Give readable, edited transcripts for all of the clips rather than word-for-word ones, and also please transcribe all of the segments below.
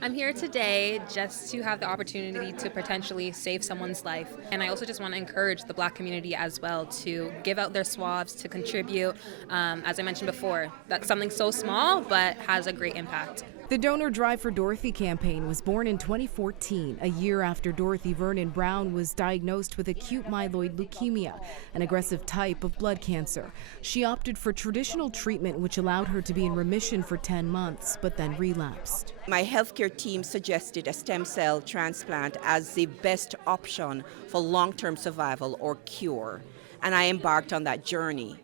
I'm here today just to have the opportunity to potentially save someone's life. And I also just want to encourage the Black community as well to give out their swabs, to contribute. As I mentioned before, that's something so small but has a great impact. The Donor Drive for Dorothy campaign was born in 2014, a year after Dorothy Vernon Brown was diagnosed with acute myeloid leukemia, an aggressive type of blood cancer. She opted for traditional treatment, which allowed her to be in remission for 10 months, but then relapsed. My healthcare team suggested a stem cell transplant as the best option for long-term survival or cure, and I embarked on that journey.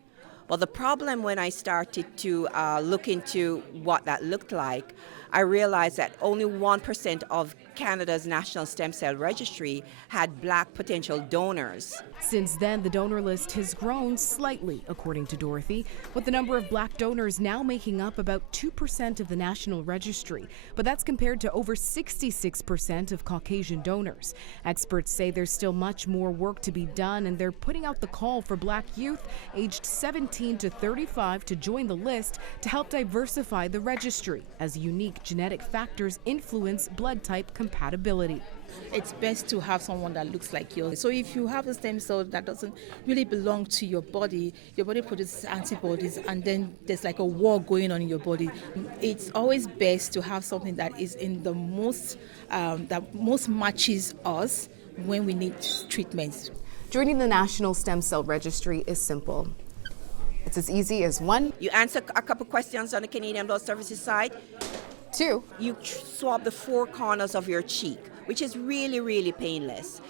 Well, the problem when I started to look into what that looked like, I realized that only 1% of Canada's National Stem Cell Registry had Black potential donors. Since then, the donor list has grown slightly, according to Dorothy, with the number of Black donors now making up about 2% of the National Registry. But that's compared to over 66% of Caucasian donors. Experts say there's still much more work to be done, and they're putting out the call for Black youth aged 17 to 35 to join the list to help diversify the registry, as unique genetic factors influence blood type compatibility. It's best to have someone that looks like you. So if you have a stem cell that doesn't really belong to your body produces antibodies, and then there's like a war going on in your body. It's always best to have something that is in the most, that most matches us when we need treatments. Joining the National Stem Cell Registry is simple. It's as easy as 1, You answer a couple questions on the Canadian Blood Services side. 2, You swab the 4 corners of your cheek, which is really, really painless.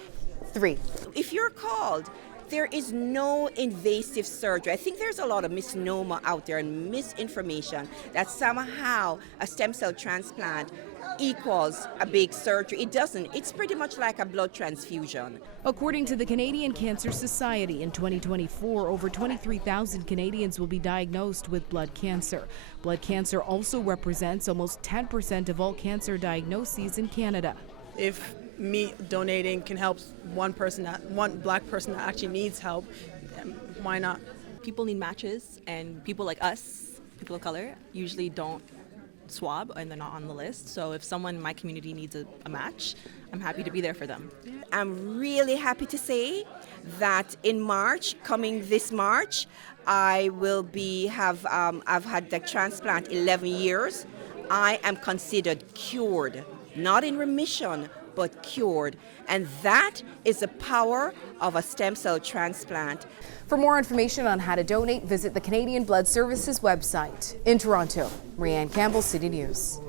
3. If you're called, there is no invasive surgery. I think there's a lot of misnomer out there and misinformation that somehow a stem cell transplant equals a big surgery. It doesn't. It's pretty much like a blood transfusion. According to the Canadian Cancer Society, in 2024, over 23,000 Canadians will be diagnosed with blood cancer. Blood cancer also represents almost 10% of all cancer diagnoses in Canada. If me donating can help one Black person that actually needs help, why not? People need matches, and people like us, people of color, usually don't swab and they're not on the list. So if someone in my community needs a match, I'm happy to be there for them. I'm really happy to say that in March, coming this March, I will I've had the transplant 11 years. I am considered cured, not in remission, but cured. And that is the power of a stem cell transplant. For more information on how to donate, visit the Canadian Blood Services website. In Toronto, Rhianne Campbell, City News.